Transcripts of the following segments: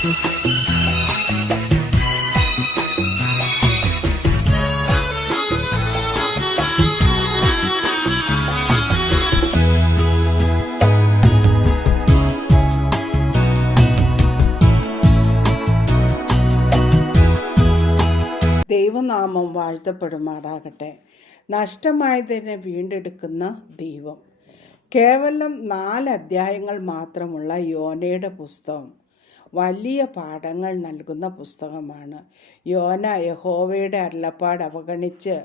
ദൈവനാമം വാഴ്ത്തപ്പെടുമാറാകട്ടെ. നഷ്ടമായതിനെ വീണ്ടെടുക്കുന്ന ദൈവം. കേവലം നാല് അധ്യായങ്ങൾ മാത്രമുള്ള യോനയുടെ പുസ്തകം. വലിയ പാഠങ്ങൾ നൽകുന്ന പുസ്തകമാണ്. യോന യഹോവയുടെ അരുളപ്പാട് അവഗണിച്ച്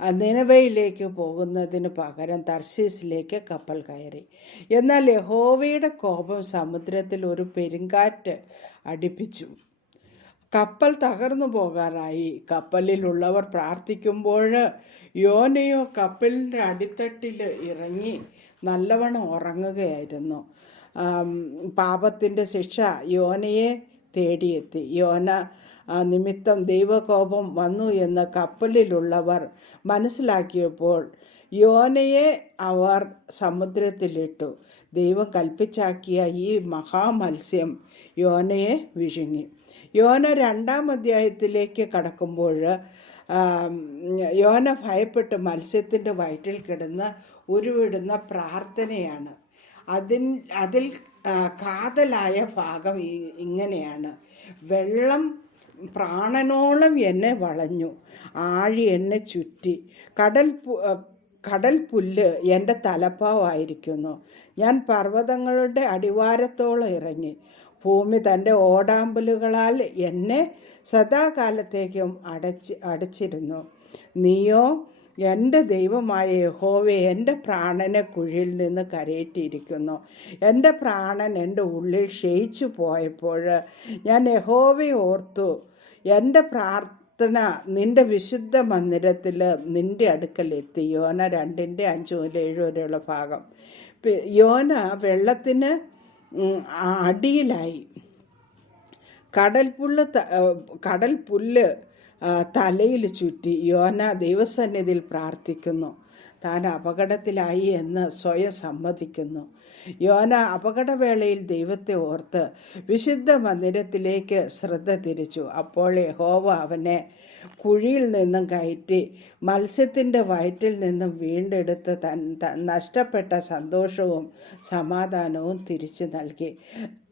നിലവയിലേക്ക് പോകുന്നതിന് പകരം തർശീസിലേക്ക് കപ്പൽ കയറി. എന്നാൽ യഹോവയുടെ കോപം സമുദ്രത്തിൽ ഒരു പെരുങ്കാറ്റ് അടിപ്പിച്ചു. കപ്പൽ തകർന്നു പോകാറായി. കപ്പലിലുള്ളവർ പ്രാർത്ഥിക്കുമ്പോൾ യോനയോ കപ്പലിന്റെ അടിത്തട്ടിൽ ഇറങ്ങി നല്ലവണ്ണം ഉറങ്ങുകയായിരുന്നു. പാപത്തിന്റെ ശിക്ഷ യോനയെ തേടിയെത്തി. യോന നിമിത്തം ദൈവകോപം വന്നു എന്ന് കപ്പലിലുള്ളവർ മനസ്സിലാക്കിയപ്പോൾ യോനയെ അവർ സമുദ്രത്തിലിട്ടു. ദൈവം കൽപ്പിച്ചാക്കിയ ഈ മഹാമത്സ്യം യോനയെ വിഴുങ്ങി. യോന രണ്ടാം അധ്യായത്തിലേക്ക് കടക്കുമ്പോൾ യോന ഭയപ്പെട്ട് മത്സ്യത്തിന്റെ വയറ്റിൽ കിടന്ന് ഉരുവിടുന്ന പ്രാർത്ഥനയാണ്. അതിൻ അതിൽ കാതലായ ഭാഗം ഇങ്ങനെയാണ്. വെള്ളം പ്രാണനോളം എന്നെ വളഞ്ഞു. ആഴി എന്നെ ചുറ്റി. കടൽ കടൽ പുല്ല് എന്റെ തലപ്പാവായിരിക്കുന്നു ഞാൻ പർവതങ്ങളുടെ അടിവാരത്തോളം ഇറങ്ങി. ഭൂമി തന്റെ ഓടാമ്പലുകളാൽ എന്നെ സദാകാലത്തേക്കും അടച്ച് അടച്ചിരുന്നു. നീയോ എന്റെ ദൈവമായ യഹോവെ എന്റെ പ്രാണനെ കുഴിയിൽ നിന്ന് കരയേറ്റിയിരിക്കുന്നു. എന്റെ പ്രാണൻ എന്റെ ഉള്ളിൽ ക്ഷയിച്ചു പോയപ്പോൾ ഞാൻ യഹോവയെ ഓർത്തു എന്റെ പ്രാർത്ഥന നിന്റെ വിശുദ്ധ മന്ദിരത്തിൽ നിന്റെ അടുക്കൽ എത്തി. യോന രണ്ടിന്റെ അഞ്ച് മുതൽ ഏഴ് വരെയുള്ള ഭാഗം. യോന വെള്ളത്തിന് അടിയിലായി. കടൽ പുല്ല് കടൽ പുല്ല് തലയിൽ ചുറ്റി യോന ദൈവസന്നിധിയിൽ പ്രാർത്ഥിക്കുന്നു. താൻ അപകടത്തിലായി എന്ന് സ്വയം സമ്മതിക്കുന്നു. യോന അപകടവേളയിൽ ദൈവത്തെ ഓർത്ത് വിശുദ്ധ മന്ദിരത്തിലേക്ക് ശ്രദ്ധ തിരിച്ചു. അപ്പോൾ യഹോവ അവനെ കുഴിയിൽ നിന്നും കയറ്റി മത്സ്യത്തിന്റെ വയറ്റിൽ നിന്നും വീണ്ടെടുത്ത് തൻ നഷ്ടപ്പെട്ട സന്തോഷവും സമാധാനവും തിരിച്ചു നൽകി.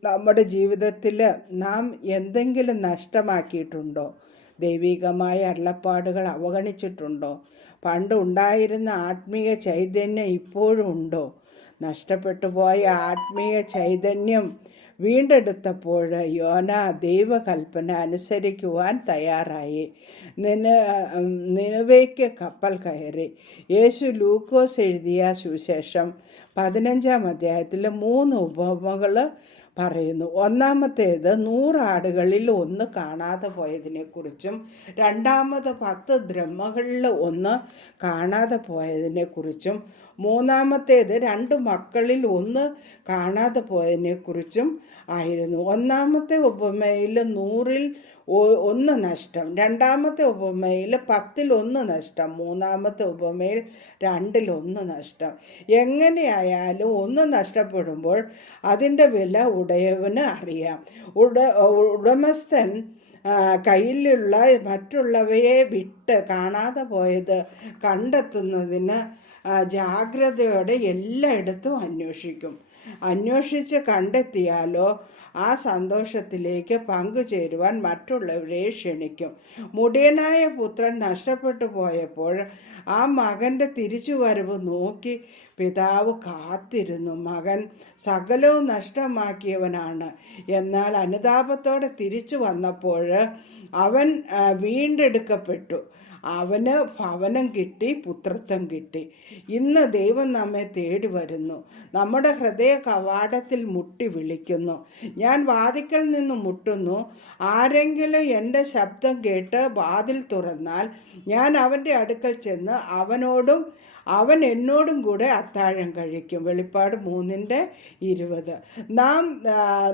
നമ്മുടെ ജീവിതത്തിൽ നാം എന്തെങ്കിലും നഷ്ടമാക്കിയിട്ടുണ്ടോ? ദൈവികമായ അരുളപ്പാടുകൾ അവഗണിച്ചിട്ടുണ്ടോ? പണ്ട് ഉണ്ടായിരുന്ന ആത്മീയ ചൈതന്യം ഇപ്പോഴും ഉണ്ടോ? നഷ്ടപ്പെട്ടു പോയ ആത്മീയ ചൈതന്യം വീണ്ടെടുത്തപ്പോൾ യോന ദൈവകൽപ്പന അനുസരിക്കുവാൻ തയ്യാറായി. നിന നിലവേക്ക് കപ്പൽ കയറി. യേശു ലൂക്കോസ് എഴുതിയ സുവിശേഷം പതിനഞ്ചാം അധ്യായത്തിൽ മൂന്ന് ഉപമകൾ പറയുന്നു. ഒന്നാമത്തേത് നൂറ് ആടുകളിൽ ഒന്ന് കാണാതെ പോയതിനെക്കുറിച്ചും രണ്ടാമത് പത്ത് ദ്രഹ്മകളിൽ ഒന്ന് കാണാതെ പോയതിനെക്കുറിച്ചും മൂന്നാമത്തേത് രണ്ട് മക്കളിൽ ഒന്ന് കാണാതെ പോയതിനെക്കുറിച്ചും ആയിരുന്നു. ഒന്നാമത്തെ ഉപമയിൽ നൂറിൽ ഒന്ന് നഷ്ടം. രണ്ടാമത്തെ ഉപമയിൽ പത്തിൽ ഒന്ന് നഷ്ടം. മൂന്നാമത്തെ ഉപമയിൽ രണ്ടിൽ ഒന്ന് നഷ്ടം. എങ്ങനെയായാലും ഒന്ന് നഷ്ടപ്പെടുമ്പോൾ അതിന്റെ വില ഉടയവന് അറിയാം. ഉട ഉടമസ്ഥൻ കയ്യിലുള്ള മറ്റുള്ളവയെ വിട്ട് കാണാതെ പോയത് കണ്ടെത്തുന്നതിന് ജാഗ്രതയോടെ എല്ലായിടത്തും അന്വേഷിക്കും. അന്വേഷിച്ച് കണ്ടെത്തിയാലോ ആ സന്തോഷത്തിലേക്ക് പങ്കുചേരുവാൻ മറ്റുള്ളവരെ ക്ഷണിക്കും. മുടിയനായ പുത്രൻ നഷ്ടപ്പെട്ടു പോയപ്പോൾ ആ മകന്റെ തിരിച്ചുവരവ് നോക്കി പിതാവ് കാത്തിരുന്നു മകൻ. സകലവും നഷ്ടമാക്കിയവനാണ്. എന്നാൽ അനുതാപത്തോടെ തിരിച്ചു വന്നപ്പോൾ അവൻ വീണ്ടെടുക്കപ്പെട്ടു. അവന് ഭവനം കിട്ടി പുത്രത്വം കിട്ടി. ഇന്ന് ദൈവം നമ്മെ തേടി വരുന്നു. നമ്മുടെ ഹൃദയ കവാടത്തിൽ മുട്ടി വിളിക്കുന്നു. ഞാൻ വാതിക്കൽ നിന്ന് മുട്ടുന്നു. ആരെങ്കിലും എന്റെ ശബ്ദം കേട്ട് വാതിൽ തുറന്നാൽ ഞാൻ അവന്റെ അടുക്കൽ ചെന്ന് അവനോടും അവൻ എന്നോടും കൂടെ അത്താഴം കഴിക്കും. വെളിപ്പാട് മൂന്നിന്റെ ഇരുപത്. നാം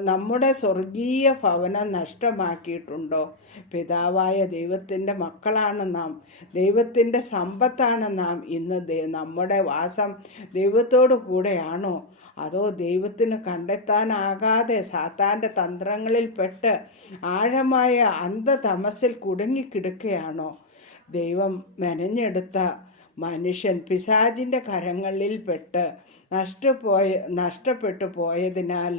നമ്മുടെ സ്വർഗീയ ഭവനം നഷ്ടമാക്കിയിട്ടുണ്ടോ? പിതാവായ ദൈവത്തിന്റെ മക്കളാണ് നാം. ദൈവത്തിന്റെ സമ്പത്താണ് നാം. ഇന്ന് നമ്മുടെ വാസം ദൈവത്തോടു കൂടെയാണോ? അതോ ദൈവത്തിന് കണ്ടെത്താനാകാതെ സാത്താന്റെ തന്ത്രങ്ങളിൽപ്പെട്ട് ആഴമായ അന്ധതമസിൽ കുടുങ്ങിക്കിടക്കുകയാണോ? ദൈവം മെനഞ്ഞെടുത്ത മനുഷ്യൻ പിശാചിന്റെ കരങ്ങളിൽപ്പെട്ട് നഷ്ടപ്പോയ നഷ്ടപ്പെട്ടു പോയതിനാൽ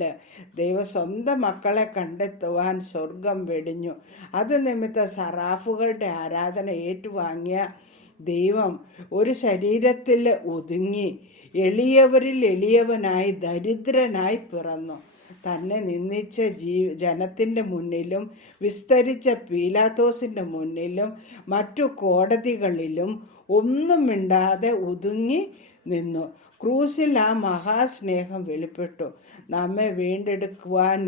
ദൈവം സ്വന്തം മക്കളെ കണ്ടെത്തുവാൻ സ്വർഗം വെടിഞ്ഞു. അത് നിമിത്തം സറാഫുകളുടെ ആരാധന ഏറ്റുവാങ്ങിയ ദൈവം ഒരു ശരീരത്തിൽ ഒതുങ്ങി എളിയവരിൽ എളിയവനായി ദരിദ്രനായി പിറന്നു. തന്നെ നിന്ദിച്ച ജീ ജനത്തിന്റെ മുന്നിലും വിസ്തരിച്ച പീലാത്തോസിന്റെ മുന്നിലും മറ്റു കോടതികളിലും ഒന്നും മിണ്ടാതെ ഒതുങ്ങി നിന്നു. ക്രൂസിൽ ആ മഹാസ്നേഹം വെളിപ്പെട്ടു. നമ്മെ വീണ്ടെടുക്കുവാൻ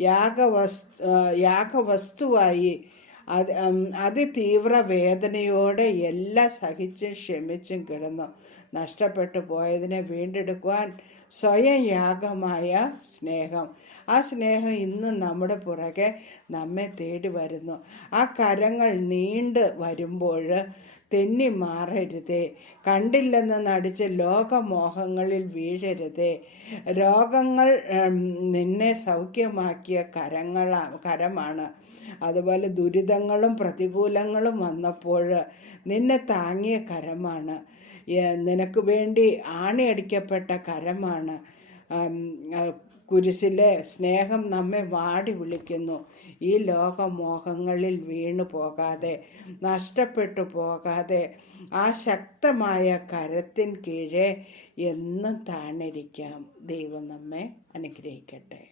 യാഗവസ്തു യാഗവസ്തുവായി അത് അതിതീവ്ര വേദനയോടെ എല്ലാം സഹിച്ചും ക്ഷമിച്ചും കിടന്നു. നഷ്ടപ്പെട്ടു പോയതിനെ വീണ്ടെടുക്കുവാൻ സ്വയം യാഗമായ സ്നേഹം. ആ സ്നേഹം ഇന്ന് നമ്മുടെ പുറകെ നമ്മെ തേടി വരുന്നു. ആ കരങ്ങൾ നീണ്ട് വരുമ്പോൾ തെന്നി മാറരുതേ. കണ്ടില്ലെന്ന് നടിച്ച് ലോകമോഹങ്ങളിൽ വീഴരുതേ. രോഗങ്ങൾ നിന്നെ സൗഖ്യമാക്കിയ കരങ്ങളാ കരമാണ്. അതുപോലെ ദുരിതങ്ങളും പ്രതികൂലങ്ങളും വന്നപ്പോൾ നിന്നെ താങ്ങിയ കരമാണ്. നിനക്ക് വേണ്ടി ആണിയടിക്കപ്പെട്ട കരമാണ്. കുരിശിലെ സ്നേഹം നമ്മെ വാടി വിളിക്കുന്നു. ഈ ലോകമോഹങ്ങളിൽ വീണു പോകാതെ നഷ്ടപ്പെട്ടു പോകാതെ ആ ശക്തമായ കരത്തിൻ കീഴേ എന്നും താണിരിക്കാം. ദൈവം നമ്മെ അനുഗ്രഹിക്കട്ടെ.